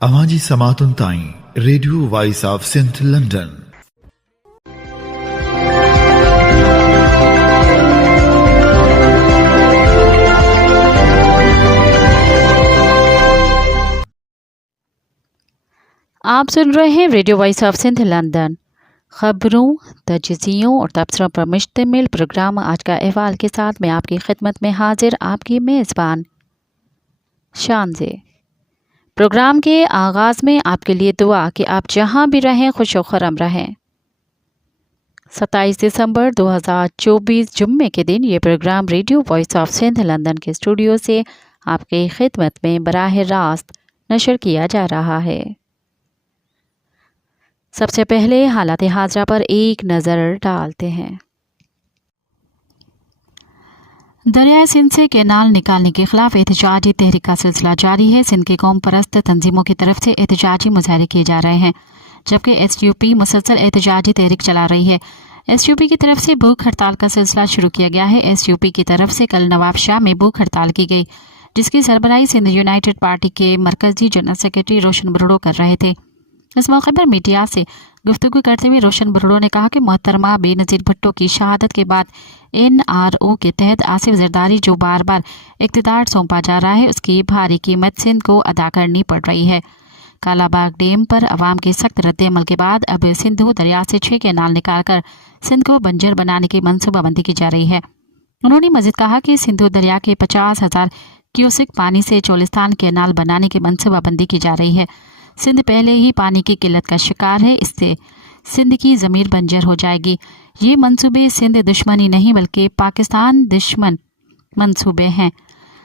अवाजी समातुन ताई radio voice of Sindh London. आप सुन रहे हैं radio voice of Sindh London. खबरों, तजज़ियों और तबसरों पर मुश्तमिल प्रोग्राम आज का अहवाल के साथ मैं आपकी खिदमत में हाजिर आपकी मेज़बान शान से। प्रोग्राम के आगाज़ में आपके लिए दुआ कि आप जहां भी रहें खुश व खुर्रम रहें। 27 दिसंबर 2024 जुम्मे के दिन ये programme radio voice of Sindh London के स्टूडियो से आपकी खिदमत में बराह रास्त नशर किया जा रहा है। सबसे पहले हालात हाजरा पर एक नज़र डालते हैं। दरियाए सिंध से कैनाल निकालने के खिलाफ एहतजाजी तहरीक का सिलसिला जारी है। सिंध के कौम परस्त तंजीमों की तरफ से एहतजाजी मुजाहरे किए जा रहे हैं, जबकि SUP मुसलसल एहतजाजी तहरीक चला रही है। SUP की तरफ से भूख हड़ताल का सिलसिला शुरू किया गया है। SUP की तरफ से कल नवाबशाह में भूख हड़ताल की गई, जिसकी सरबराही सिंध यूनाइटेड पार्टी के मरकजी जनरल सेक्रेटरी रोशन बरड़ो कर रहे थे। इस मौके पर मीडिया से गुफ्तगू करते हुए रोशन बरड़ो ने कहा कि मोहतरमा बेनज़ीर भुट्टो की शहादत के बाद NRO के तहत आसिफ जरदारी जो बार बार इक़्तिदार सौंपा जा रहा है, उसकी भारी कीमत सिंध को अदा करनी पड़ रही है। कालाबाग डैम पर अवाम के सख्त रद्द-ए-अमल के बाद अब सिंधु दरिया से 6 कैनाल निकालकर सिंध को बंजर बनाने की मनसूबाबंदी की जा रही है। उन्होंने मज़ीद कहा कि सिंधु दरिया के 50,000 क्यूसिक पानी से चोलिस्तान कैनाल बनाने की मनसूबाबंदी की जा रही है। सिंध पहले ही पानी की किल्लत का शिकार है, इससे सिंध की ज़मीर बंजर हो जाएगी। ये मंसूबे सिंध दुश्मनी नहीं बल्कि पाकिस्तान दुश्मन मंसूबे हैं।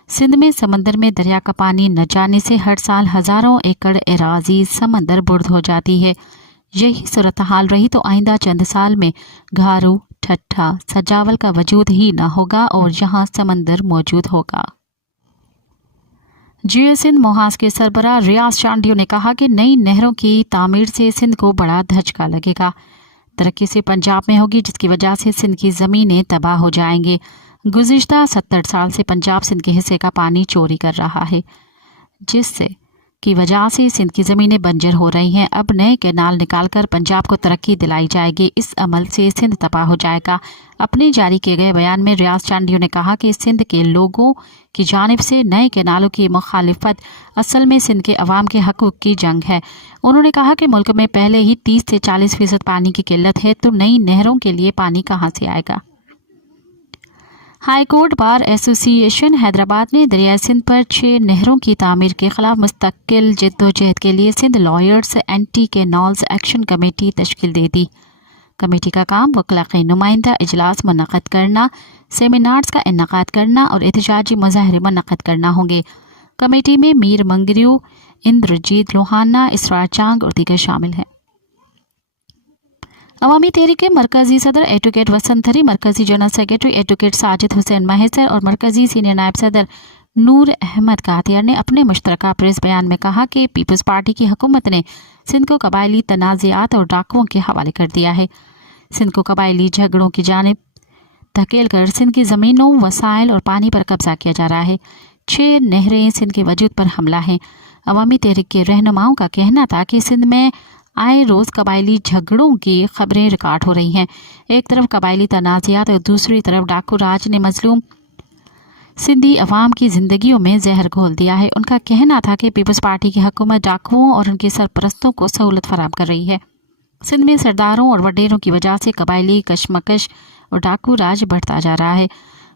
सिंध में समंदर में दरिया का पानी न जाने से हर साल हज़ारों एकड़ एराज़ी समंदर बुर्द हो जाती है। यही सूरत हाल रही तो आइंदा चंद साल में घारू, ठट्ठा, सजावल का वजूद ही न होगा और यहाँ समंदर मौजूद होगा। GA सिंध मोहास के सरबराह रियाज चांडियो ने कहा कि नई नहरों की तामीर से सिंध को बड़ा धचका लगेगा। तरक्की से पंजाब में होगी, जिसकी वजह से सिंध की ज़मीनें तबाह हो जाएंगी। गुज़िश्ता 70 साल से पंजाब सिंध के हिस्से का पानी चोरी कर रहा है, जिससे की वजह से सिंध की ज़मीनें बंजर हो रही हैं। अब नए कैनाल निकालकर पंजाब को तरक्की दिलाई जाएगी। इस अमल से सिंध तबाह हो जाएगा। अपने जारी किए गए बयान में रियाज चांडियो ने कहा कि सिंध के लोगों की जानिब से नए कैनालों की मुखालिफत असल में सिंध के अवाम के हकूक़ की जंग है। उन्होंने कहा कि मुल्क में पहले ही 30 से 40% पानी की किल्लत है, तो नई नहरों के लिए पानी कहाँ से आएगा। High court bar association Hyderabad ने दरियाए सिंध पर 6 नहरों की तामीर के खिलाफ मुस्तकिल जद्दोजहद के लिए Sindh lawyers anti canals action committee तश्कील दे दी। कमेटी का काम वकला के नुमाइंदा इजलास मुनक़्क़द करना, सेमिनार्स का इन्नेकाद करना और एहतजाजी मुज़ाहरे मुनक़्क़द करना होंगे। कमेटी में मीर मंगरियो, इंद्रजीत लोहाना, इसरार चांग और दीगर शामिल हैं। अवामी तहरीक के मरकजी सदर एडवोकेट वसंत हरी, मरकजी general secretary advocate Sajid Hussain Mahsar और मरकजी सीनियर नायब सदर नूर अहमद कातियार ने अपने मुश्तरका प्रेस बयान में कहा कि पीपल्स पार्टी की हुकूमत ने सिंध को कबायली तनाज़ात और डाकुओं के हवाले कर दिया है। सिंध को कबायली झगड़ों की जानिब धकेल कर सिंध की ज़मीनों, वसाइल और पानी पर कब्जा किया जा रहा है। 6 नहरें सिंध के वजूद पर हमला हैं। अवामी तहरीक के रहनुमाओं का कहना था कि सिंध में आए रोज़ कबायली झगड़ों की खबरें रिकॉर्ड हो रही हैं। एक तरफ कबायली तनाज़ात और दूसरी तरफ डाकू राज ने मजलूम सिंधी अवाम की ज़िंदगियों में जहर घोल दिया है। उनका कहना था कि पीपल्स पार्टी की हुकूमत डाकुओं और उनके सरपरस्तों को सहूलत फराहम कर रही है। सिंध में सरदारों और वडेरों की वजह से कबायली कशमकश और डाकू राज बढ़ता जा रहा है।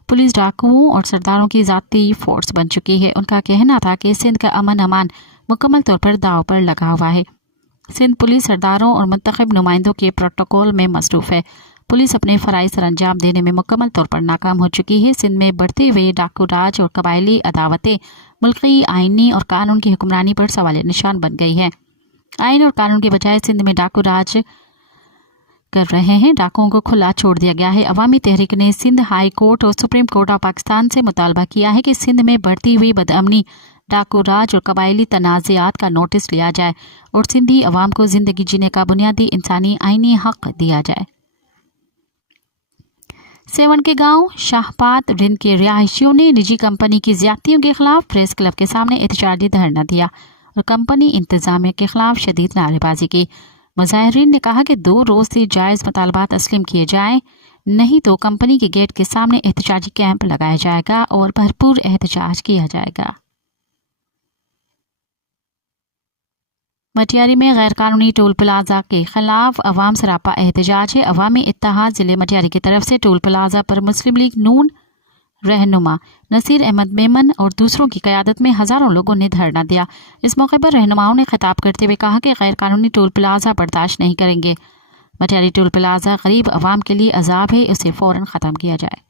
पुलिस डाकुओं और सरदारों की ज़ाती फोर्स बन चुकी है। उनका कहना था कि सिंध का अमन अमान मुकम्मल तौर पर दाव पर लगा हुआ है। सिंध पुलिस सरदारों और मुंतखब नुमाइंदों के प्रोटोकॉल में मसरूफ़ है। पुलिस अपने फ़राइज़ सर अंजाम देने में मुकम्मल तौर पर नाकाम हो चुकी है। सिंध में बढ़ते हुए डाकू राज और कबायली अदावतें मुल्की आइनी और कानून की हुक्मरानी पर सवाल निशान बन गई है। आइन और कानून के बजाय सिंध में डाकू राज कर रहे हैं। डाकुओं को खुला छोड़ दिया गया है। अवामी तहरीक ने सिंध हाई कोर्ट और सुप्रीम कोर्ट ऑफ पाकिस्तान से मुतालबा किया है कि सिंध में बढ़ती हुई बदअमनी, डाकू राज और कबायली तनाज़ात का नोटिस लिया जाए और सिंधी अवाम को ज़िंदगी जीने का बुनियादी इंसानी आइनी हक दिया जाए। सेवन के गांव शाहपात रिंद के रिहायशियों ने निजी कंपनी की ज्यादतियों के खिलाफ प्रेस क्लब के सामने एहतजाजी धरना दिया। और कंपनी इंतजामिया के खिलाफ शदीद नारेबाजी की। मुजाहिरीन ने कहा कि 2 रोज से जायज़ मुतालबात तस्लीम किए जाएं, नहीं तो कंपनी के गेट के सामने एहतजाजी कैंप लगाया जाएगा और भरपूर एहतजाज किया जाएगा। मटियारी में गैर कानूनी टोल प्लाजा के खिलाफ अवाम सरापा एहतजाज है। अवामी इत्तेहाद जिले मटियारी की तरफ से टोल प्लाजा पर मुस्लिम लीग नून रहनुमा नसीर अहमद मेमन और दूसरों की क़यादत में हज़ारों लोगों ने धरना दिया। इस मौके पर रहनुमाओं ने खिताब करते हुए कहा कि गैर कानूनी टोल प्लाजा बर्दाश्त नहीं करेंगे। मटियारी टोल प्लाजा गरीब अवाम के लिए अजाब है, उसे फ़ौरन ख़त्म किया जाए।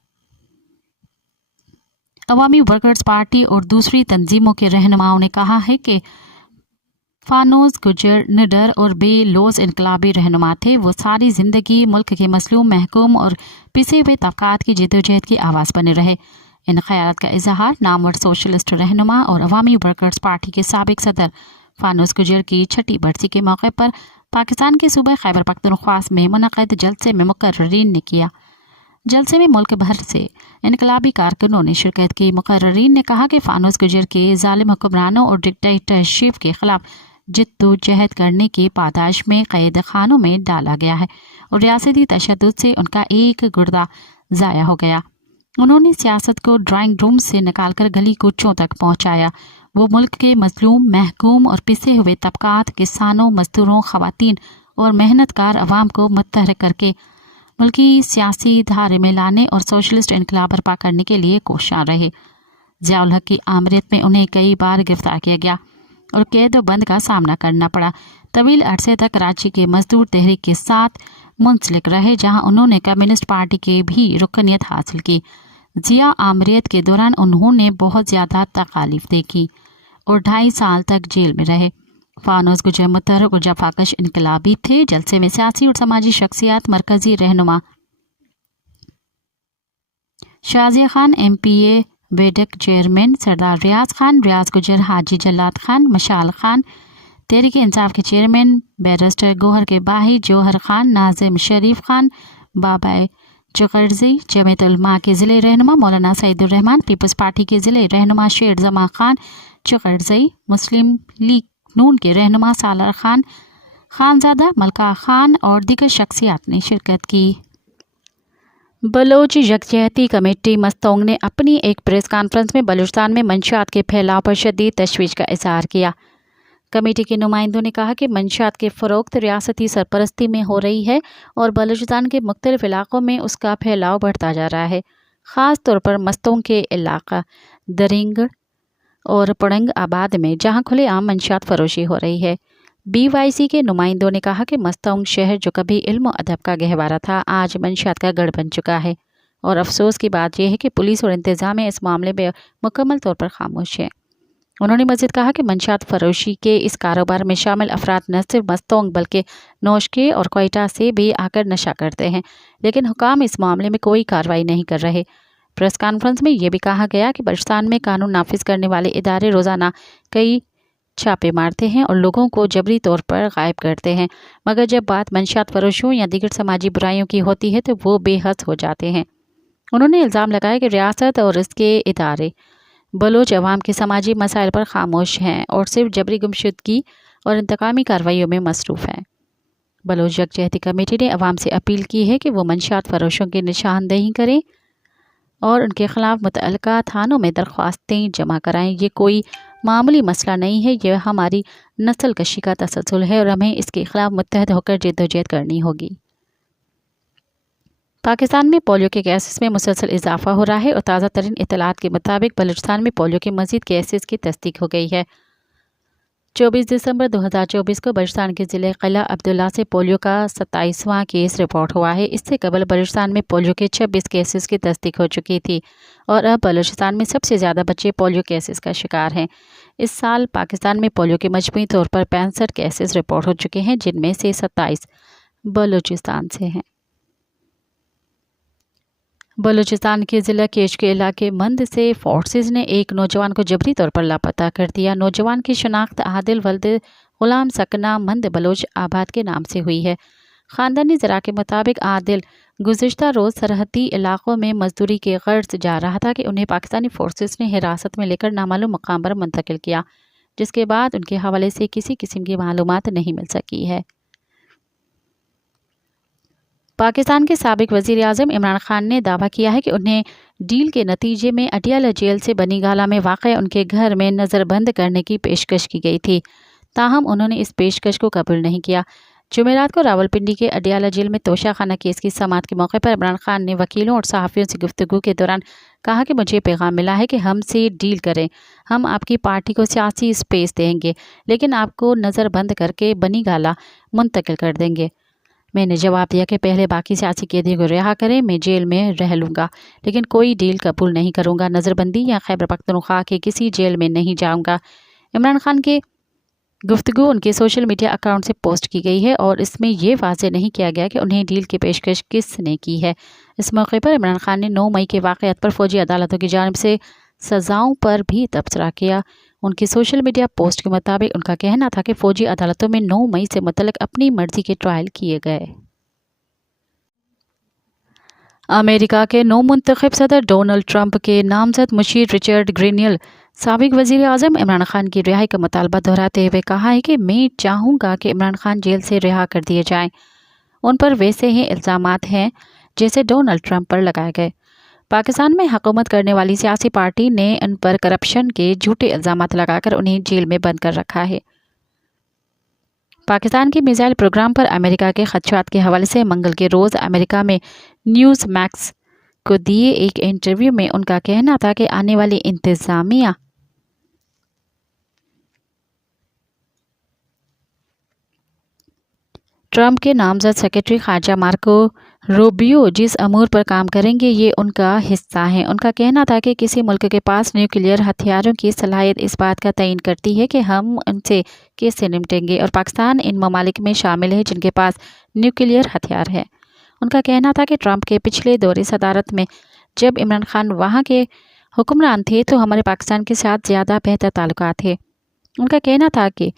अवामी वर्कर्स पार्टी और दूसरी तंजीमों के रहनुमाओं ने कहा है कि फानोस गुजर निडर और बेलोस इनकलाबी रहनुमा थे। वो सारी ज़िंदगी मुल्क के मसलूम महकूम और पिसे हुए तबकात की जद्दोजहद की आवाज़ बने रहे। इन ख्यालात का इजहार नामवर सोशलिस्ट रहनुमा और अवामी वर्कर्स पार्टी के साबिक सदर फानोस गुजर की 6ठी बरसी के मौके पर पाकिस्तान के सूबे खैबर पख्तूनख्वा में मुनक़िद जलसे में मुकर्ररीन ने किया। जलसे में मुल्क भर से इनकलाबी कारकुनों ने शिरकत की। मुकर्ररीन ने कहा कि फानोस गुजर के जालिम हुक्मरानों और डिक्टेटरशिप के खिलाफ जिद्दोजहद करने की पादाश में कैद खानों में डाला गया है और रियासती तशद्दुद से उनका एक गुर्दा ज़ाया हो गया। उन्होंने सियासत को ड्राइंग रूम से निकालकर गली कूचों तक पहुंचाया। वो मुल्क के मजलूम महकूम और पिसे हुए तबकात किसानों मजदूरों ख़वातीन और मेहनतकार अवाम को मुत्तहरिक करके मुल्की सियासी धारे में लाने और सोशलिस्ट इनकलाब बर्पा करने के लिए कोशां रहे। ज़ियाउल हक की आमरीत में उन्हें कई बार गिरफ्तार किया गया और कैद व बंद का सामना करना पड़ा। तवील अरसे तक कराची के मजदूर तहरीक के साथ मुंसलिक रहे, जहां उन्होंने कम्युनिस्ट पार्टी के भी रुकनियत हासिल की। जिया आमरीत के दौरान उन्होंने बहुत ज़्यादा तकालीफ देखी और 2.5 साल तक जेल में रहे। फानोस गुजर मुतहरक और जफाकश इनकलाबी थे। जलसे में सियासी और समाजी शख्सियात मरकजी रहनुमा शाजिया खान MPA वेडक चेयरमैन सरदार रियाज खान, रियाज गुजर, हाजी जल्लाद खान, मशाल खान, तहरीक इंसाफ के चेयरमैन बैरिस्टर गोहर के बाही, जौहर खान, नाजिम शरीफ खान, बाबा चुकरजी, जमीयत उलमा के ज़िले रहनुमा मौलाना सईदुर्रहमान, पीपल्स पार्टी के ज़िले रहनुमा शेर जमा खान चुकरजी, मुस्लिम लीग नून के रहनुमा सालर खान खानजादा, मलका खान और दीगर शख्सियात ने शिरकत की। बलोच यकजहती कमेटी मस्तोंग ने अपनी एक प्रेस कॉन्फ्रेंस में बलूचिस्तान में मंशियात के फैलाव पर शदीद तशवीश का इजहार किया। कमेटी के नुमाइंदों ने कहा कि मंशियात के फ़रोख्त रियासती सरपरस्ती में हो रही है और बलूचिस्तान के मुख्तलिफ इलाकों में उसका फैलाव बढ़ता जा रहा है। ख़ास तौर पर मस्तोंग के इलाका दरिंगड़ और पुड़ंग आबाद में, जहाँ खुलेआम मंशियात फरोशी हो रही है। BYC के नुमाइंदों ने कहा कि मस्तोंग शहर जो कभी इल्म और अदब का गहवारा था, आज मंशियात का गढ़ बन चुका है और अफसोस की बात यह है कि पुलिस और इंतज़ामिया इस मामले में मुकम्मल तौर पर खामोश है। उन्होंने मज़ीद कहा कि मंशियात फरोशी के इस कारोबार में शामिल अफराद न सिर्फ मस्तोंग बल्कि नौशके और कोयटा से भी आकर नशा करते हैं, लेकिन हुकाम इस मामले में कोई कार्रवाई नहीं कर रहे। प्रेस कॉन्फ्रेंस में यह भी कहा गया कि बलूचिस्तान में कानून नाफिज करने वाले इदारे रोज़ाना कई छापे मारते हैं और लोगों को जबरी तौर पर गायब करते हैं, मगर जब बात मंशियात फरोशों या दीगर समाजी बुराइयों की होती है तो वो बेहद हो जाते हैं। उन्होंने इल्ज़ाम लगाया कि रियासत और इसके इदारे बलोच अवाम के समाजी मसाइल पर खामोश हैं और सिर्फ जबरी गुमशुदगी और इंतकामी कार्रवाइयों में मसरूफ़ हैं। बलोच यकजहती कमेटी ने अवाम से अपील की है कि वो मंशियात फरोशों की निशानदेही करें और उनके खिलाफ मुतअल्लिका थानों में दरख्वास्तें जमा कराएं। ये कोई मामूली मसला नहीं है, यह हमारी नस्ल कशी का तसलसल है और हमें इसके खिलाफ मुत्तहद होकर जद्दोजहद करनी होगी। पाकिस्तान में पोलियो के केसेस में मुसलसल इजाफा हो रहा है और ताज़ा तरीन इत्तलात के मुताबिक बलूचिस्तान में पोलियो के मज़ीद केसेस की तस्दीक हो गई है। 24 दिसंबर 2024 को बलूचिस्तान के ज़िले क़िला अब्दुल्ला से पोलियो का 27वां केस रिपोर्ट हुआ है। इससे कबल बलूचिस्तान में पोलियो के 26 केसेस की तस्दीक हो चुकी थी और अब बलूचिस्तान में सबसे ज़्यादा बच्चे पोलियो केसेस का शिकार हैं। इस साल पाकिस्तान में पोलियो के मजमूई तौर पर 65 केसेस रिपोर्ट हो चुके हैं, जिनमें से 27 बलूचिस्तान से हैं। बलूचिस्तान के ज़िला केच के इलाके मंद से फोर्सेस ने एक नौजवान को जबरी तौर पर लापता कर दिया। नौजवान की शनाख्त आदिल वल्द गुलाम सकना मंद बलोच आबाद के नाम से हुई है। ख़ानदानी ज़रा के मुताबिक आदिल गुज़िश्ता रोज़ सरहदी इलाक़ों में मजदूरी के गर्ज जा रहा था कि उन्हें पाकिस्तानी फोर्सेस ने हिरासत में लेकर नामालूम मकाम पर मुंतकिल किया। جس کے بعد ان کے حوالے سے کسی قسم کی معلومات نہیں مل سکی ہے۔ پاکستان کے سابق وزیر اعظم عمران خان نے دعویٰ کیا ہے کہ انہیں ڈیل کے نتیجے میں اڈیالہ جیل سے بنی گالہ میں واقع ان کے گھر میں نظر بند کرنے کی پیشکش کی گئی تھی، تاہم انہوں نے اس پیشکش کو قبول نہیں کیا۔ جمعرات کو راولپنڈی کے اڈیالہ جیل میں توشہ خانہ کیس کی سماعت کے موقع پر عمران خان نے وکیلوں اور صحافیوں سے گفتگو کے دوران کہا کہ مجھے پیغام ملا ہے کہ ہم سے ڈیل کریں، ہم آپ کی پارٹی کو سیاسی اسپیس دیں گے لیکن آپ کو نظر بند کر کے بنی گالہ منتقل کر دیں گے۔ میں نے جواب دیا کہ پہلے باقی سیاسی قیدیوں کو رہا کریں، میں جیل میں رہ لوں گا لیکن کوئی ڈیل قبول نہیں کروں گا، نظر بندی یا خیبر پختونخوا کے کسی جیل میں نہیں جاؤں گا۔ عمران خان کے گفتگو ان کے سوشل میڈیا اکاؤنٹ سے پوسٹ کی گئی ہے اور اس میں یہ واضح نہیں کیا گیا کہ انہیں ڈیل کی پیشکش کس نے کی ہے۔ اس موقع پر عمران خان نے 9 مئی کے واقعات پر فوجی عدالتوں کی جانب سے سزاؤں پر بھی تبصرہ کیا۔ ان کی سوشل میڈیا پوسٹ کے مطابق ان کا کہنا تھا کہ فوجی عدالتوں میں 9 مئی سے متعلق اپنی مرضی کے ٹرائل کیے گئے۔ امریکہ کے نو منتخب صدر ڈونلڈ ٹرمپ کے نامزد مشیر رچرڈ گرینیل سابق وزیر اعظم عمران خان کی رہائی کا مطالبہ دہراتے ہوئے کہا ہے کہ میں چاہوں گا کہ عمران خان جیل سے رہا کر دیے جائیں۔ ان پر ویسے ہی الزامات ہیں جیسے ڈونلڈ ٹرمپ پر لگائے گئے۔ پاکستان میں حکومت کرنے والی سیاسی پارٹی نے ان پر کرپشن کے جھوٹے الزامات لگا کر انہیں جیل میں بند کر رکھا ہے۔ پاکستان کے میزائل پروگرام پر امریکہ کے خدشات کے حوالے سے منگل کے روز امریکہ میں نیوز میکس کو دیے ایک انٹرویو میں ان کا کہنا تھا کہ آنے والی انتظامیہ ٹرمپ کے نامزد سیکرٹری خارجہ مارکو روبیو جس امور پر کام کریں گے یہ ان کا حصہ ہیں۔ ان کا کہنا تھا کہ کسی ملک کے پاس نیوکلیئر ہتھیاروں کی صلاحیت اس بات کا تعین کرتی ہے کہ ہم ان سے کیسے نمٹیں گے اور پاکستان ان ممالک میں شامل ہے جن کے پاس نیوکلیئر ہتھیار ہے۔ ان کا کہنا تھا کہ ٹرمپ کے پچھلے دور صدارت میں جب عمران خان وہاں کے حکمران تھے تو ہمارے پاکستان کے ساتھ زیادہ بہتر تعلقات تھے۔ ان کا کہنا تھا کہ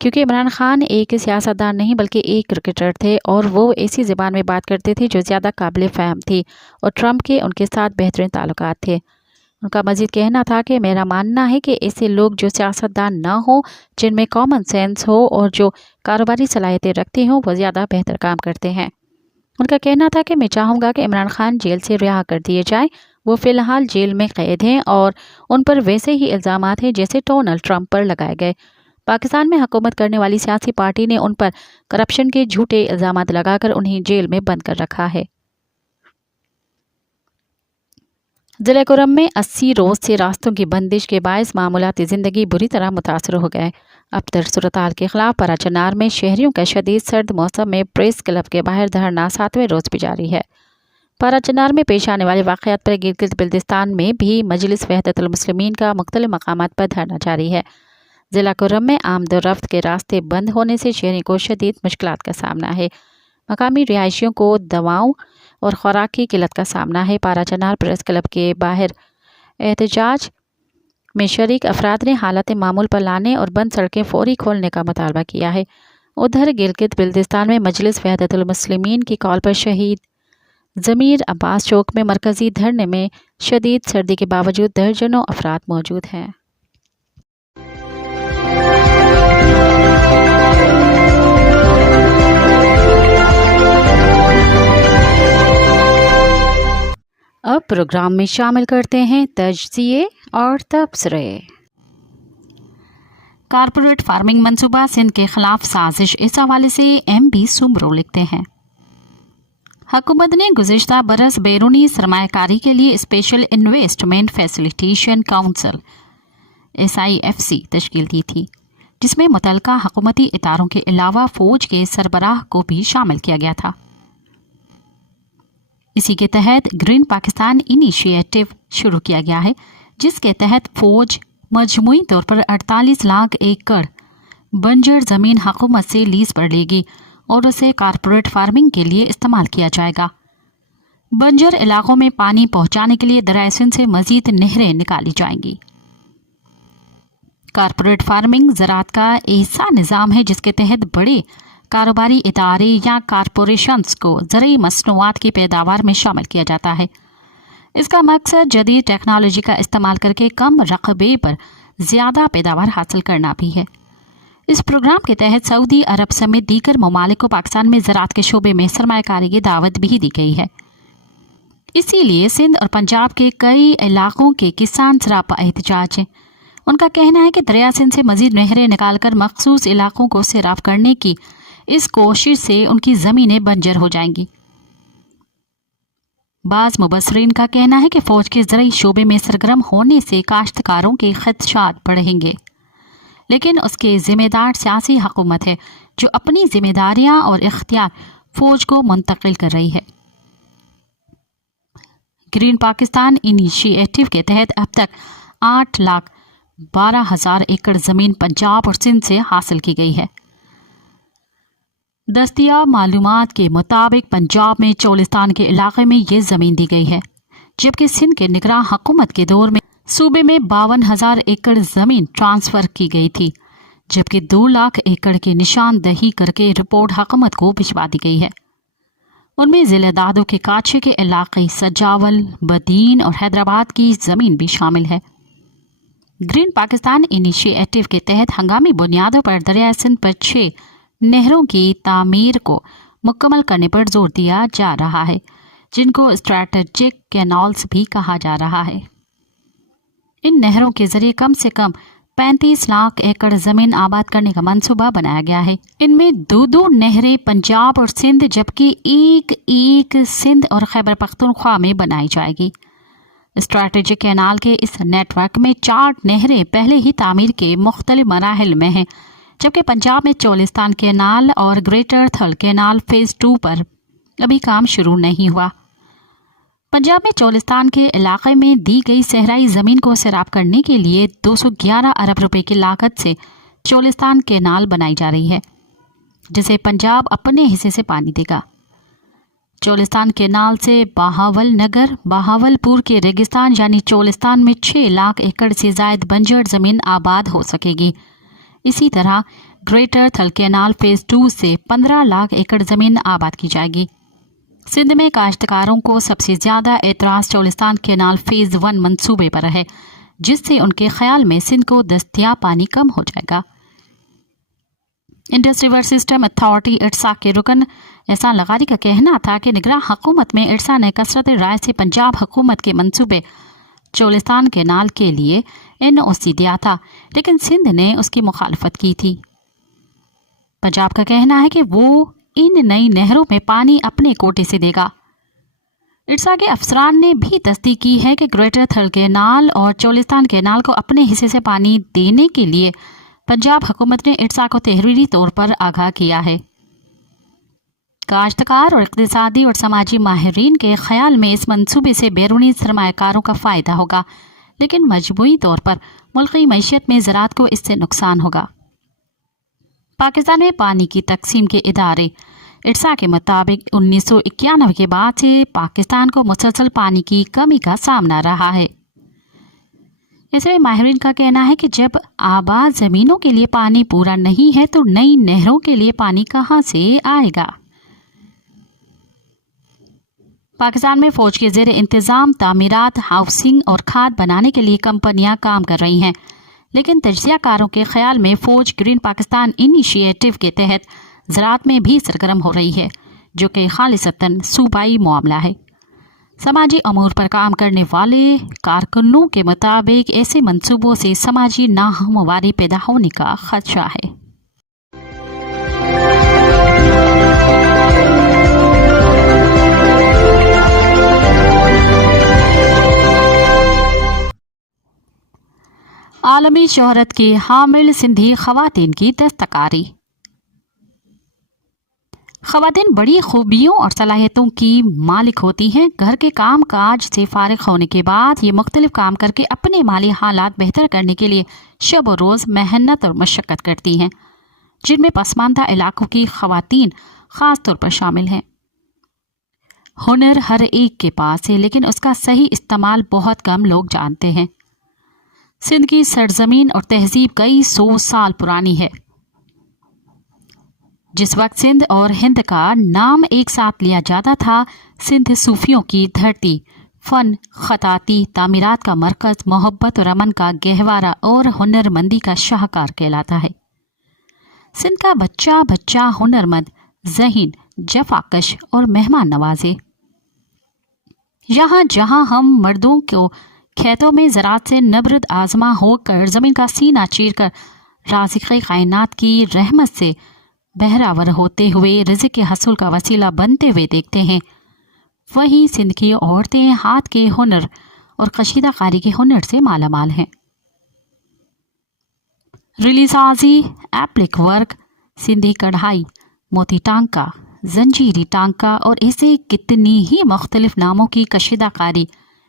کیونکہ عمران خان ایک سیاستدان نہیں بلکہ ایک کرکٹر تھے اور وہ ایسی زبان میں بات کرتے تھے جو زیادہ قابل فہم تھی اور ٹرمپ کے ان کے ساتھ بہترین تعلقات تھے۔ ان کا مزید کہنا تھا کہ میرا ماننا ہے کہ ایسے لوگ جو سیاستدان نہ ہوں، جن میں کامن سینس ہو اور جو کاروباری صلاحیتیں رکھتے ہوں وہ زیادہ بہتر کام کرتے ہیں۔ ان کا کہنا تھا کہ میں چاہوں گا کہ عمران خان جیل سے رہا کر دیے جائیں، وہ فی الحال جیل میں قید ہیں اور ان پر ویسے ہی الزامات ہیں جیسے ڈونلڈ ٹرمپ پر لگائے گئے۔ پاکستان میں حکومت کرنے والی سیاسی پارٹی نے ان پر کرپشن کے جھوٹے الزامات لگا کر انہیں جیل میں بند کر رکھا ہے۔ ضلع کرم میں 80 روز سے راستوں کی بندش کے باعث معمولاتی زندگی بری طرح متاثر ہو گئے۔ ابتر صورتحال کے خلاف پراچنار میں شہریوں کا شدید سرد موسم میں پریس کلب کے باہر دھرنا 7ویں روز بھی جاری ہے۔ پراچنار میں پیش آنے والے واقعات پر گلگت بلتستان میں بھی مجلس وحدت المسلمین کا مختلف مقامات پر دھرنا جاری ہے۔ ضلع کرم میں آمد و رفت کے راستے بند ہونے سے شہریوں کو شدید مشکلات کا سامنا ہے۔ مقامی رہائشیوں کو دواؤں اور خوراک کی قلت کا سامنا ہے۔ پاراچنار پریس کلب کے باہر احتجاج میں شریک افراد نے حالت معمول پر لانے اور بند سڑکیں فوری کھولنے کا مطالبہ کیا ہے۔ ادھر گلگت بلتستان میں مجلس وحدت المسلمین کی کال پر شہید ضمیر عباس چوک میں مرکزی دھرنے میں شدید سردی کے باوجود درجنوں افراد موجود ہیں۔ اب پروگرام میں شامل کرتے ہیں تجزیے اور تبصرے۔ کارپوریٹ فارمنگ منصوبہ سندھ کے خلاف سازش، اس حوالے سے ایم بی سمرو لکھتے ہیں۔ حکومت نے گزشتہ برس بیرونی سرمایہ کاری کے لیے special investment facilitation council SIFC تشکیل دی تھی، جس میں متعلقہ حکومتی اداروں کے علاوہ فوج کے سربراہ کو بھی شامل کیا گیا تھا۔ اسی کے تحت گرین پاکستان انیشیٹو شروع کیا گیا ہے، جس کے تحت فوج مجموعی طور پر 48 لاکھ ایکڑ بنجر زمین حکومت سے لیز پر لے گی اور اسے کارپوریٹ فارمنگ کے لیے استعمال کیا جائے گا۔ بنجر علاقوں میں پانی پہنچانے کے لیے دریائے سندھ سے مزید نہریں نکالی جائیں گی۔ کارپوریٹ فارمنگ زراعت کا ایسا نظام ہے جس کے تحت بڑے کاروباری ادارے یا کارپوریشنز کو زرعی مصنوعات کی پیداوار میں شامل کیا جاتا ہے۔ اس کا مقصد جدید ٹیکنالوجی کا استعمال کر کے کم رقبے پر ज़्यादा पैदावार हासिल करना भी है। इस प्रोग्राम के तहत सऊदी अरब समेत दीगर ममालिक को पाकिस्तान में ज़राअत के शोबे में सरमायाकारी की दावत भी दी गई है। इसीलिए सिंध और पंजाब के कई इलाकों के किसान सरापा एहतजाज हैं। उनका कहना है कि दरिया सिंध से मजीद नहरें निकालकर मखसूस इलाकों को सैराब करने की इस कोशिश से उनकी ज़मीनें बंजर हो जाएंगी। बाज़ मुबसरीन का कहना है कि फ़ौज के ज़रई शोबे में सरगर्म होने से काश्तकारों के खदशात बढ़ेंगे, लेकिन उसके ज़िम्मेदार सियासी हुकूमत है जो अपनी ज़िम्मेदारियां और इख्तियार फ़ौज को मुंतकिल कर रही है। ग्रीन पाकिस्तान इनिशिएटिव के तहत अब तक 8,12,000 एकड़ ज़मीन पंजाब और सिंध से हासिल की गई है। दस्तियाब मालूमात के मुताबिक पंजाब में चोलिस्तान के इलाके में ये ज़मीन दी गई है, जबकि सिंध के निगरान हुकूमत के दौर में सूबे में 52,000 एकड़ ज़मीन ट्रांसफ़र की गई थी, जबकि 2 लाख एकड़ की निशानदही करके रिपोर्ट हुकूमत को भिजवा दी गई है। उनमें ज़िले दादो के काछे के इलाके सजावल, बदीन और हैदराबाद की ज़मीन भी शामिल है। ग्रीन पाकिस्तान इनिशिएटिव के तहत हंगामी बुनियादों पर दरिया सिंध पर 6 नहरों की तामीर को मुकम्मल करने पर जोर दिया जा रहा है, जिनको स्ट्रैटेजिक कैनाल्स भी कहा जा रहा है। इन नहरों के जरिए कम से कम 35 लाख एकड़ ज़मीन आबाद करने का मंसूबा बनाया गया है। इनमें 2 नहरें पंजाब और सिंध, जबकि एक सिंध और खैबर पख्तूनख्वा में बनाई जाएगी। स्ट्रैटेजिक कैनाल के इस नेटवर्क में 4 नहरें पहले ही तामीर के मुख्तलिफ मराहिल में हैं, जबकि पंजाब में चोलिस्तान कैनाल और ग्रेटर थल कैनाल फेज़ 2 पर अभी काम शुरू नहीं हुआ। पंजाब में चोलिस्तान के इलाके में दी गई सहराई ज़मीन को सैराब करने के लिए 211 अरब रुपए की लागत से चोलिस्तान कैनाल बनाई जा रही है, जिसे पंजाब अपने हिस्से से पानी देगा। चोलिस्तान कैनाल से बहावल नगर, बहावलपुर के रेगिस्तान यानी चोलिस्तान में 6 लाख एकड़ से ज़ायद बंजर ज़मीन आबाद हो सकेगी। इसी तरह ग्रेटर थल कैनाल फेज़ 2 से 15 लाख एकड़ ज़मीन आबाद की जाएगी। सिंध में काश्तकारों को सबसे ज़्यादा एतराज़ चोलिस्तान कैनाल फेज़ 1 मंसूबे पर है, जिससे उनके ख्याल में सिंध को दस्तयाब पानी कम हो जाएगा। इंडस रिवर सिस्टम अथॉरिटी इरसा के रुकन एहसान लगारी का कहना था कि निगरान हुकूमत में इरसा ने कसरत राय से पंजाब हुकूमत के मंसूबे चोलिस्तान कैनाल के लिए NOC दिया था, लेकिन सिंध ने उसकी मुखालफत की थी। पंजाब का कहना है कि वो इन नई नहरों में पानी अपने कोटे से देगा। इरसा के अफसरान ने भी तस्दीक की है कि ग्रेटर थल कैनाल और चोलिस्तान कैनाल को अपने हिस्से से पानी देने के लिए पंजाब हुकूमत ने इरसा को तहरीरी तौर पर आगाह किया है। काश्तकार और इक़्तिसादी और समाजी माहिरीन के ख्याल में इस मंसूबे से बैरूनी सरमायाकारों का फ़ायदा होगा, लेकिन मजमूई तौर पर मुल्की मईशत में ज़राअत को इससे नुकसान होगा। पाकिस्तान में पानी की तकसीम के इदारे इरसा के मुताबिक 1991 के बाद से पाकिस्तान को मुसलसल पानी की कमी का सामना रहा है। इसमें माहिरीन का कहना है कि जब आबाद ज़मीनों के लिए पानी पूरा नहीं है तो नई नहरों के लिए पानी कहाँ से आएगा। पाकिस्तान में फ़ौज के ज़ेर इंतज़ाम तामीरात, हाउसिंग और खाद बनाने के लिए कंपनियां काम कर रही हैं, लेकिन तज्ज़ियाकारों के ख्याल में फ़ौज ग्रीन पाकिस्तान इनिशिएटिव के तहत ज़राअत में भी सरगर्म हो रही है, जो कि खालिसतन सूबाई मामला है। समाजी अमूर पर काम करने वाले कारकुनों के मुताबिक ऐसे मंसूबों से समाजी नाहमवारी पैदा होने का खदशा है। आलमी शोहरत की हामिल सिंधी ख़वातीन की दस्तकारी। ख़वातीन बड़ी खूबियों और सलाहियतों की मालिक होती हैं। घर के काम काज से फारिग होने के बाद ये मुख्तलिफ काम करके अपने माली हालात बेहतर करने के लिए शब और रोज़ मेहनत और मशक्क़त करती हैं, जिनमें पसमानदा इलाकों की ख़वातीन ख़ास तौर पर शामिल हैं। हुनर हर एक के पास है, लेकिन उसका सही इस्तेमाल बहुत कम लोग जानते हैं। सिंध की सरजमीन और तहजीब कई 100 साल पुरानी है। जिस वक्त सिंध और हिंद का नाम एक साथ लिया जाता था, सिंध सूफियों की धरती, फन, खताती, तामीरात का मरकज, मोहब्बत और अमन का गहवारा और हुनरमंदी का शाहकार कहलाता है। सिंध का बच्चा बच्चा हुनरमंद, ज़हीन, जफाकश और मेहमान नवाजे। यहाँ जहाँ हम मर्दों को खेतों में ज़राअत से नबरद आजमा होकर ज़मीन का सीना चीर कर राज़िक़े कायनात की रहमत से बहरावर होते हुए रिज़्क़ के हसूल का वसीला बनते हुए देखते हैं, वहीं सिंध की औरतें हाथ के हुनर और कशीदा कारी के हुनर से मालामाल हैं। रिलीसाजी, एप्लिक वर्क, सिंधी कढ़ाई, मोती टांका, जंजीरी टांका और ऐसे कितनी ही मुख्तलिफ नामों की कशीदा कारी,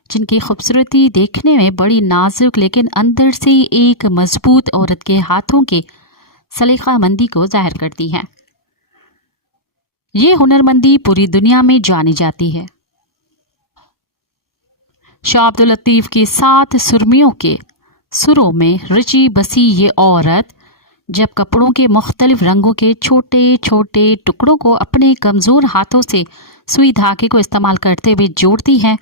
जिनकी खूबसूरती देखने में बड़ी नाजुक लेकिन अंदर से एक मजबूत औरत के हाथों के सलीका मंदी को जाहिर करती है। ये हुनरमंदी पूरी दुनिया में जानी जाती है। शाह अब्दुल लतीफ की 7 सुरमियों के सुरों में रची बसी ये औरत जब कपड़ों के मुख्तलिफ रंगों के छोटे छोटे टुकड़ों को अपने कमज़ोर हाथों से सुई धागे को इस्तेमाल करते हुए जोड़ती है,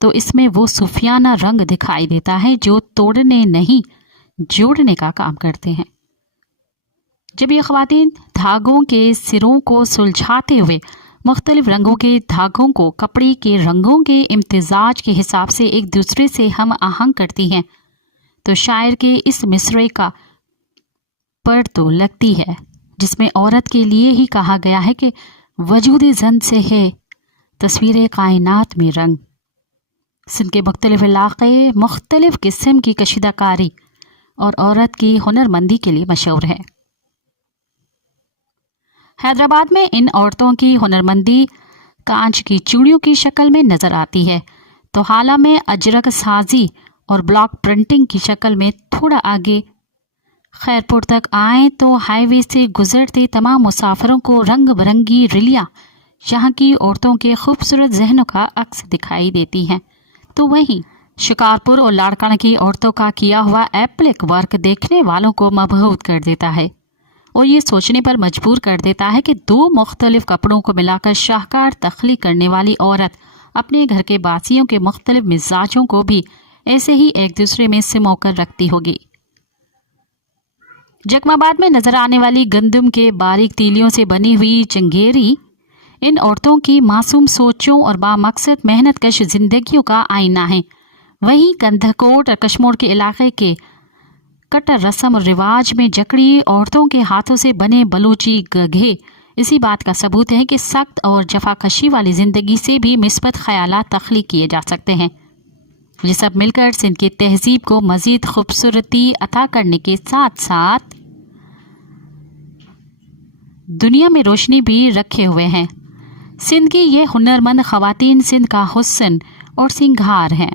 तो इसमें वो सूफियाना रंग दिखाई देता है जो तोड़ने नहीं जोड़ने का काम करते हैं। जब ये ख़वातीन धागों के सिरों को सुलझाते हुए मुख्तलिफ रंगों के धागों को कपड़े के रंगों के इम्तिजाज के हिसाब से एक दूसरे से हम आहंग करती हैं, तो शायर के इस मिसरे का पर तो लगती है, जिसमें औरत के लिए ही कहा गया है कि वजूद जन से है तस्वीर कायनात में रंग। सिंध के मुख्तलिफ इलाक़े मुख्तलिफ किस्म की कशीदाकारी और औरत की हुनरमंदी के लिए मशहूर है। हैदराबाद में इन औरतों की हुनरमंदी कांच की चूड़ियों की शक्ल में नज़र आती है, तो हाला में अजरक साजी और ब्लॉक प्रिंटिंग की शक्ल में थोड़ा आगे खैरपुर तक आए तो हाईवे से गुजरते तमाम मुसाफिरों को रंग बिरंगी रिलियाँ यहाँ की औरतों के खूबसूरत जहनों का अक्स दिखाई देती हैं, तो वहीं शिकारपुर और लाड़काना की औरतों का किया हुआ एप्लिक वर्क देखने वालों को मबहूत कर देता है और ये सोचने पर मजबूर कर देता है कि 2 मुख्तलिफ कपड़ों को मिलाकर शाहकार तख्लीक करने वाली औरत अपने घर के बासियों के मुख्तलिफ मिजाजों को भी ऐसे ही एक दूसरे में सिमोकर रखती होगी। जकमाबाद में नजर आने वाली गंदम के बारीक तीलियों से बनी हुई चंगेरी इन औरतों की मासूम सोचों और बामकसद मेहनत कश जिंदगियों का आईना है। वहीं कंधकोट और कश्मीर के इलाके के कट्टर रस्म और रिवाज में जकड़ी औरतों के हाथों से बने बलूची गघे इसी बात का सबूत है कि सख्त और जफाकशी वाली जिंदगी से भी मिस्बत ख्यालात तख्लीक किए जा सकते हैं। ये सब मिलकर सिंध की तहजीब को मजीद खूबसूरती अता करने के साथ साथ दुनिया में रोशनी भी रखे हुए हैं। सिंध की ये हुनरमंद ख़वातीन सिंध का हुस्न और सिंगार हैं।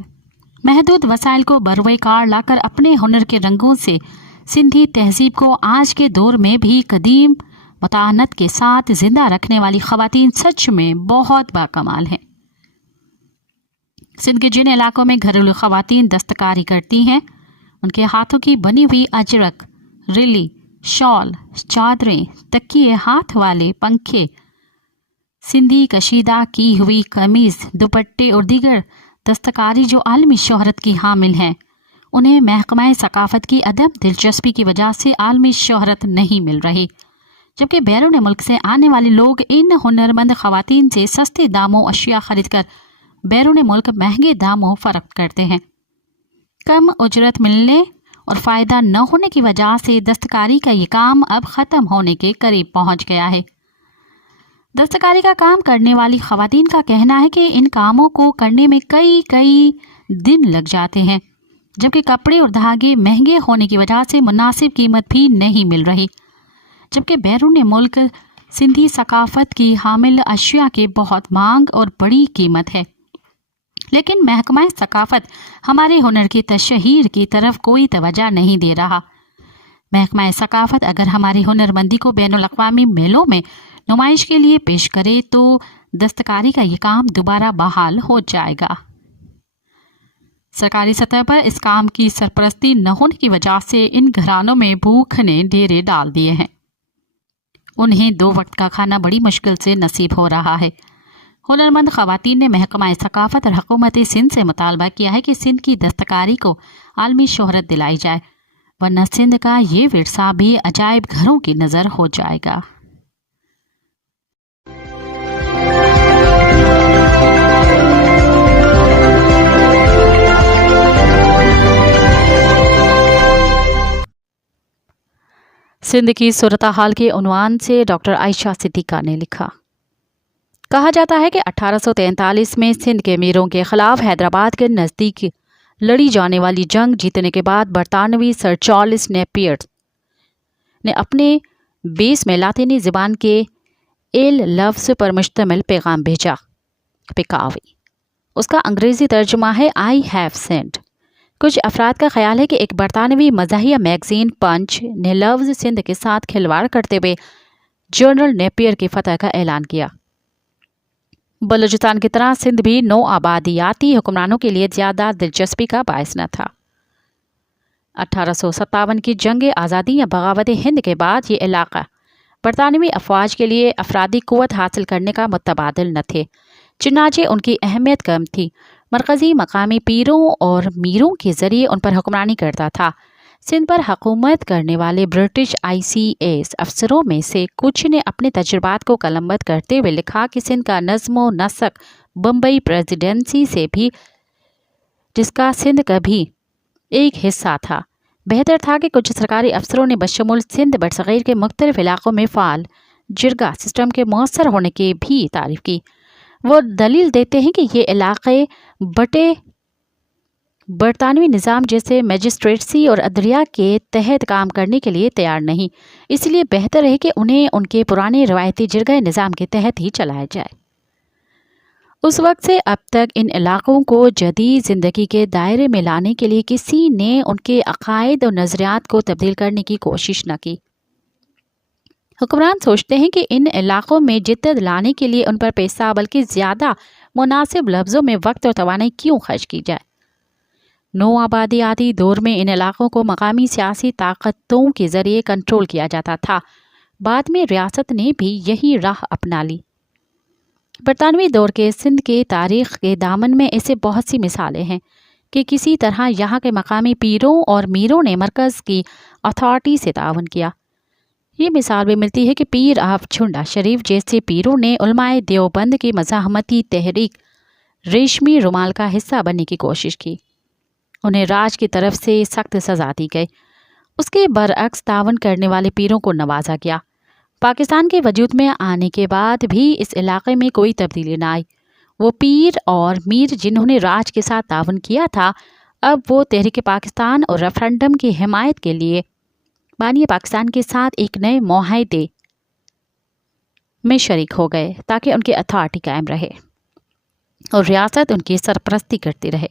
महदूद वसाइल को बरवकार लाकर अपने हुनर के रंगों से सिंधी तहजीब को आज के दौर में भी कदीम मतानत के साथ जिंदा रखने वाली ख़वातीन सच में बहुत बाकमाल हैं। सिंध के जिन इलाकों में घरेलू ख़वातीन दस्तकारी करती हैं, उनके हाथों की बनी हुई अजरक, रिली, शॉल, चादरें, तकिए, हाथ वाले पंखे, सिंधी कशीदा की हुई कमीज़, दुपट्टे और दीगर दस्तकारी जो आलमी शोहरत की हामिल हैं, उन्हें महकमा सकाफत की अदम दिलचस्पी की वजह से आलमी शोहरत नहीं मिल रही, जबकि बैरून मुल्क से आने वाले लोग इन हुनरमंद ख़वातीन से सस्ते दामों अशिया खरीद कर बैरून मुल्क महंगे दामों फरोख्त करते हैं। कम उजरत मिलने और फ़ायदा न होने की वजह से दस्तकारी का ये काम अब ख़त्म होने के करीब पहुंच गया है। दस्तकारी का काम करने वाली ख़वातीन का कहना है कि इन कामों को करने में कई दिन लग जाते हैं, जबकि कपड़े और धागे महंगे होने की वजह से मुनासिब कीमत भी नहीं मिल रही, जबकि बैरून मुल्क सिंधी सकाफत की हामिल अशिया के बहुत मांग और बड़ी कीमत है। लेकिन महकमा सकाफत हमारे हुनर की तशहीर की तरफ कोई तवज्जो नहीं दे रहा। महकमा सकाफत अगर हमारी हुनरमंदी को बैनुल अक़वामी मेलों में नुमाइश के लिए पेश करे तो दस्तकारी का ये काम दोबारा बहाल हो जाएगा। सरकारी सतह पर इस काम की सरपरस्ती न होने की वजह से इन घरानों में भूख ने डेरे डाल दिए हैं। उन्हें 2 वक्त का खाना बड़ी मुश्किल से नसीब हो रहा है। हुनरमंद खवातीन ने महकमा सकाफत और हुकूमत सिंध से मुतालबा किया है कि सिंध की दस्तकारी को आलमी शोहरत दिलाई जाए, वरना सिंध का ये विरसा भी अजायब घरों की नज़र हो जाएगा। सिंध की सूरत हाल के उन्वान से डॉक्टर आयशा सिद्दीका ने लिखा। कहा जाता है कि 1843 में सिंध के अमीरों के खिलाफ हैदराबाद के नज़दीक लड़ी जाने वाली जंग जीतने के बाद बरतानवी सर चार्ल्स नेपियर ने अपने बेस में लातीनी ज़बान के एल लफ्ज़ पर मुश्तमिल पैगाम भेजा, पिकावी। उसका अंग्रेज़ी तर्जुमा है आई हैव सेंट। कुछ अफराद का ख्याल है कि एक बरतानवी मज़ाहिया मैगज़ीन पंच ने लफ्ज़ सिंध के साथ खिलवाड़ करते हुए जनरल नेपियर की फतह का ऐलान किया। बलूचिस्तान की तरह सिंध भी नौ आबादियाती हुक्मरानों के लिए ज़्यादा दिलचस्पी का बायस न था। 1857 की जंग आज़ादी या बगावत हिंद के बाद ये इलाका बरतानवी अफवाज के लिए अफरादी क़ुव्वत हासिल करने का मुतबादिल न थे, चुनाचे उनकी अहमियत कम थी। मरकज़ी मकामी पीरों और मीरों के ज़रिए उन पर हुक्मरानी करता था। सिंध पर हुकूमत करने वाले ब्रिटिश ICS अफसरों में से कुछ ने अपने तजुर्बात को कलमबंद करते हुए लिखा कि सिंध का नज़्म व नस्क बम्बई प्रेसिडेंसी से भी, जिसका सिंध कभी एक हिस्सा था, बेहतर था कि कुछ सरकारी अफसरों ने बशमूल सिंध बरसग़ीर के मुख्तलिफ इलाक़ों में फ़ाल जिरगा सिस्टम के मौसर होने की भी तारीफ़ की। वो दलील देते हैं कि ये इलाक़े बटे बरतानवी निज़ाम जैसे मजिस्ट्रेसी और अदलिया के तहत काम करने के लिए तैयार नहीं, इसलिए बेहतर है कि उन्हें उनके पुराने रवायती जिरगा निज़ाम के तहत ही चलाया जाए। उस वक्त से अब तक इन इलाक़ों को जदीद ज़िंदगी के दायरे में लाने के लिए किसी ने उनके अक़ायद और नज़रियात को तब्दील करने की कोशिश न की। हुक्मरान सोचते हैं कि इन इलाक़ों में जिद्दत लाने के लिए उन पर पैसा बल्कि ज़्यादा मुनासिब लफ्ज़ों में वक्त और तवानाई क्यों खर्च की जाए। नौ आबादियाती दौर में इन इलाक़ों को मकामी सियासी ताकतों के ज़रिए कंट्रोल किया जाता था। बाद में रियासत ने भी यही राह अपना ली। बरतानवी दौर के सिंध के तारीख़ के दामन में ऐसे बहुत सी मिसालें हैं कि किसी तरह यहाँ के मकामी पीरों और मीरों ने मरकज़ की अथॉरिटी से तावन किया। ये मिसाल भी मिलती है कि पीर आफ झुंडा शरीफ जैसे पीरों ने उलमाए देवबंद की मज़ाहमती तहरीक रेशमी रुमाल का हिस्सा बनने की कोशिश की। उन्हें राज की तरफ से सख्त सज़ा दी गई। उसके बरअक्स तावन करने वाले पीरों को नवाजा गया। पाकिस्तान के वजूद में आने के बाद भी इस इलाके में कोई तब्दीली न आई। वो पीर और मीर जिन्होंने राज के साथ तावन किया था, अब वो तहरीक पाकिस्तान और रेफरेंडम की हिमायत के लिए बानी पाकिस्तान के साथ एक नए मुआहदे में शरीक हो गए ताकि उनकी अथॉरिटी कायम रहे और रियासत उनकी सरपरस्ती करती रहे।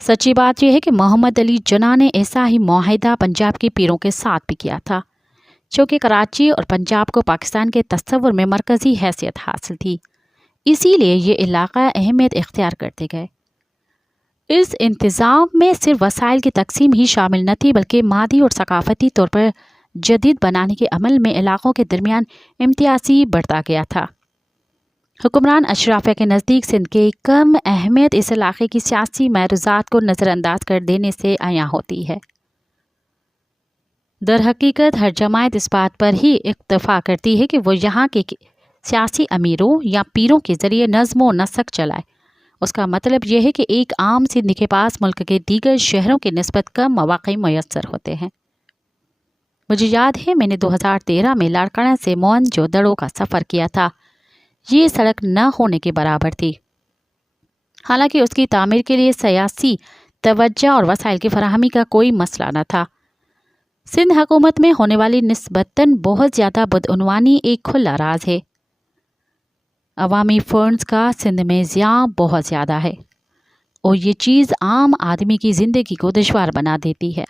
सच्ची बात यह है कि मोहम्मद अली जिन्ना ने ऐसा ही मुआहदा पंजाब के पीरों के साथ भी किया था, चूँकि कराची और पंजाब को पाकिस्तान के तस्वुर में मरकज़ी हैसियत हासिल थी, इसीलिए ये इलाक़ा अहमियत इख्तियार करते गए। इस इंतज़ाम में सिर्फ वसाइल की तकसीम ही शामिल न थी, बल्कि मादी और सकाफ़ती तौर पर जदीद बनाने के अमल में इलाक़ों के दरमियान इम्तियाज़ी बढ़ता गया था। हुक्मरान अशराफिया के नज़दीक सिंध की कम अहमियत इस इलाक़े की सियासी महरूज़ात को नज़रअंदाज कर देने से आया होती है। दर हकीकत हर जमात इस बात पर ही इक्तफ़ा करती है कि वो यहाँ के सियासी अमीरों या पीरों के ज़रिए नज़्म व नस्क चलाए। उसका मतलब यह है कि एक आम सिंध के पास मुल्क के दीगर शहरों के निस्बत कम मौक़े मुयस्सर होते हैं। मुझे याद है मैंने 2013 में लाड़काना से मोहनजोदड़ो का सफ़र किया था। ये सड़क न होने के बराबर थी। हालांकि उसकी तामीर के लिए सियासी तवज्जो और वसाइल की फराहमी का कोई मसला न था। सिंध हुकूमत में होने वाली निस्बतन बहुत ज़्यादा बदउनवानी एक खुला राज है। अवामी फंड्स का सिंध में ज़िया बहुत ज़्यादा है और ये चीज़ आम आदमी की ज़िंदगी को दुश्वार बना देती है।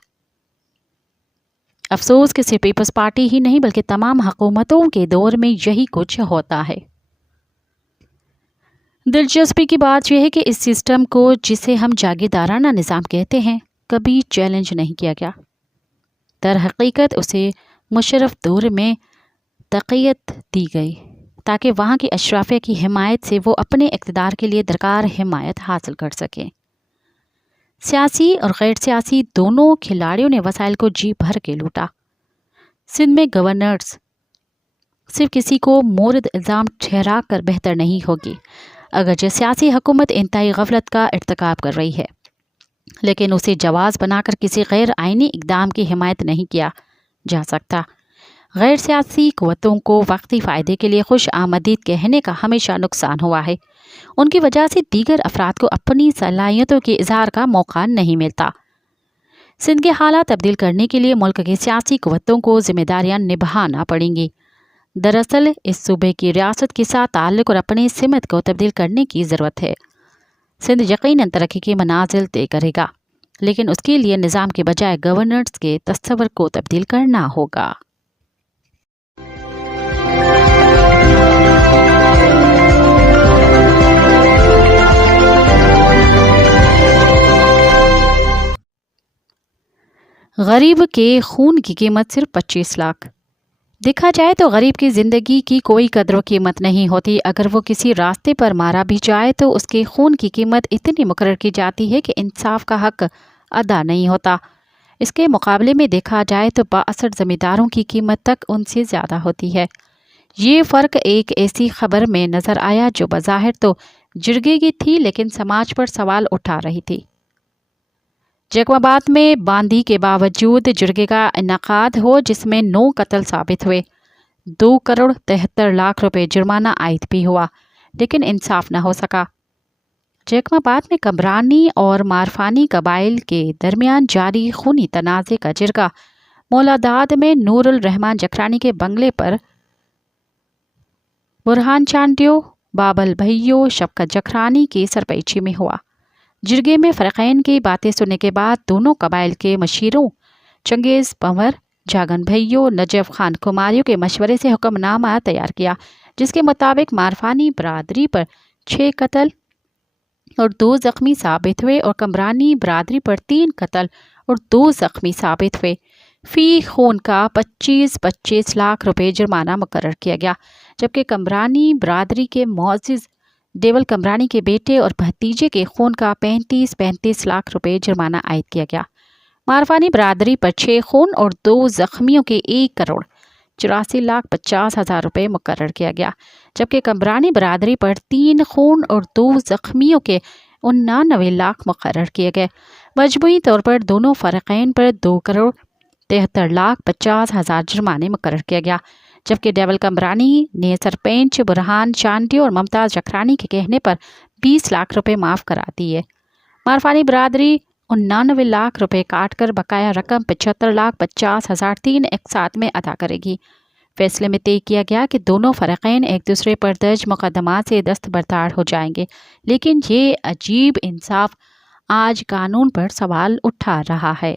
अफसोस कि सिर्फ पीपल्स पार्टी ही नहीं बल्कि तमाम हुकूमतों के दौर में यही कुछ होता है। दिलचस्पी की बात यह है कि इस सिस्टम को, जिसे हम जागीरदाराना निज़ाम कहते हैं, कभी चैलेंज नहीं किया गया। दर हकीकत उसे मुशर्रफ दौर में तक़ियत दी गई। تاکہ وہاں کی اشرافیہ کی حمایت سے وہ اپنے اقتدار کے لیے درکار حمایت حاصل کر سکیں۔ سیاسی اور غیر سیاسی دونوں کھلاڑیوں نے وسائل کو جی بھر کے لوٹا۔ سندھ میں گورننس صرف کسی کو مورد الزام ٹھہرا کر بہتر نہیں ہوگی، اگرچہ سیاسی حکومت انتہائی غفلت کا ارتکاب کر رہی ہے، لیکن اسے جواز بنا کر کسی غیر آئینی اقدام کی حمایت نہیں کیا جا سکتا۔ غیر سیاسی قوتوں کو وقتی فائدے کے لیے خوش آمدید کہنے کا ہمیشہ نقصان ہوا ہے۔ ان کی وجہ سے دیگر افراد کو اپنی صلاحیتوں کے اظہار کا موقع نہیں ملتا۔ سندھ کے حالات تبدیل کرنے کے لیے ملک کی سیاسی قوتوں کو ذمہ داریاں نبھانا پڑیں گی۔ دراصل اس صوبے کی ریاست کے ساتھ تعلق اور اپنی سمت کو تبدیل کرنے کی ضرورت ہے۔ سندھ یقیناً ترقی کے منازل طے کرے گا، لیکن اس کے لیے نظام کے بجائے گورننس کے تصور کو تبدیل کرنا ہوگا۔ غریب کے خون کی قیمت صرف 25 لاکھ۔ دیکھا جائے تو غریب کی زندگی کی کوئی قدر و قیمت نہیں ہوتی۔ اگر وہ کسی راستے پر مارا بھی جائے تو اس کے خون کی قیمت اتنی مقرر کی جاتی ہے کہ انصاف کا حق ادا نہیں ہوتا۔ اس کے مقابلے میں دیکھا جائے تو بااثر زمینداروں کی قیمت تک ان سے زیادہ ہوتی ہے۔ یہ فرق ایک ایسی خبر میں نظر آیا جو بظاہر تو جرگے کی تھی لیکن سماج پر سوال اٹھا رہی تھی۔ جیکب آباد میں باندھی کے باوجود جرگے کا انعقاد ہو جس میں 9 قتل ثابت ہوئے، 2 کروڑ 73 لاکھ روپے جرمانہ عائد بھی ہوا، لیکن انصاف نہ ہو سکا۔ جیکب آباد میں کمرانی اور مارفانی قبائل کے درمیان جاری خونی تنازع کا جرگہ مولاداد میں نور الرحمان جکرانی کے بنگلے پر برہان چانڈیو، بابل بھائیو، شفقت جکرانی کی سرپرستی میں ہوا۔ جرگے میں فریقین کی باتیں سننے کے بعد دونوں قبائل کے مشیروں چنگیز پنور، جاگن بھائیو، نجف خان کماریوں کے مشورے سے حکم نامہ تیار کیا، جس کے مطابق مارفانی برادری پر 6 قتل اور 2 زخمی ثابت ہوئے اور کمرانی برادری پر 3 قتل اور 2 زخمی ثابت ہوئے۔ فی خون کا 25 لاکھ روپے جرمانہ مقرر کیا گیا، جبکہ کمرانی برادری کے معزز دیول کمرانی کے بیٹے اور بھتیجے کے خون کا 35 لاکھ روپے جرمانہ عائد کیا گیا۔ مارفانی برادری پر 6 خون اور 2 زخمیوں کے 1 کروڑ 84 لاکھ 50 ہزار روپے مقرر کیا گیا، جبکہ کمرانی برادری پر 3 خون اور 2 زخمیوں کے 89 لاکھ مقرر کیے گئے۔ مجموعی طور پر دونوں فریقین پر 2 کروڑ 73 لاکھ 50 ہزار جرمانے مقرر کیا گیا، جبکہ ڈیول کمرانی نے سرپنچ برہان چانڈیو اور ممتاز جکرانی کے کہنے پر 20 لاکھ روپے معاف کرا دیے۔ مارفانی برادری 89 لاکھ روپے کاٹ کر بقایا رقم 75 لاکھ 50 ہزار 3 ایک ساتھ میں ادا کرے گی۔ فیصلے میں طے کیا گیا کہ دونوں فریقین ایک دوسرے پر درج مقدمات سے دستبردار ہو جائیں گے، لیکن یہ عجیب انصاف آج قانون پر سوال اٹھا رہا ہے۔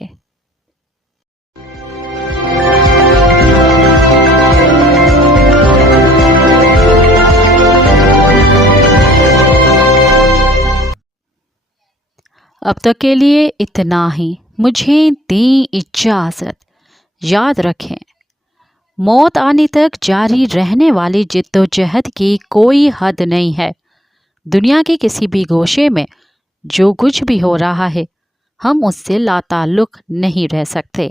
اب تک کے لیے اتنا ہی، مجھے دیں اجازت۔ یاد رکھیں، موت آنے تک جاری رہنے والی جد و جہد کی کوئی حد نہیں ہے۔ دنیا کے کسی بھی گوشے میں جو کچھ بھی ہو رہا ہے، ہم اس سے لا تعلق نہیں رہ سکتے۔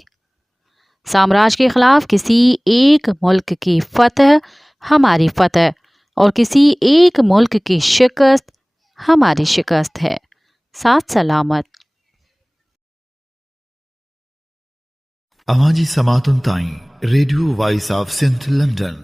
سامراج کے خلاف کسی ایک ملک کی فتح ہماری فتح اور کسی ایک ملک کی شکست ہماری شکست ہے۔ ساتھ سلامت۔ اماجی سماعتن تائیں radio voice of Sindh London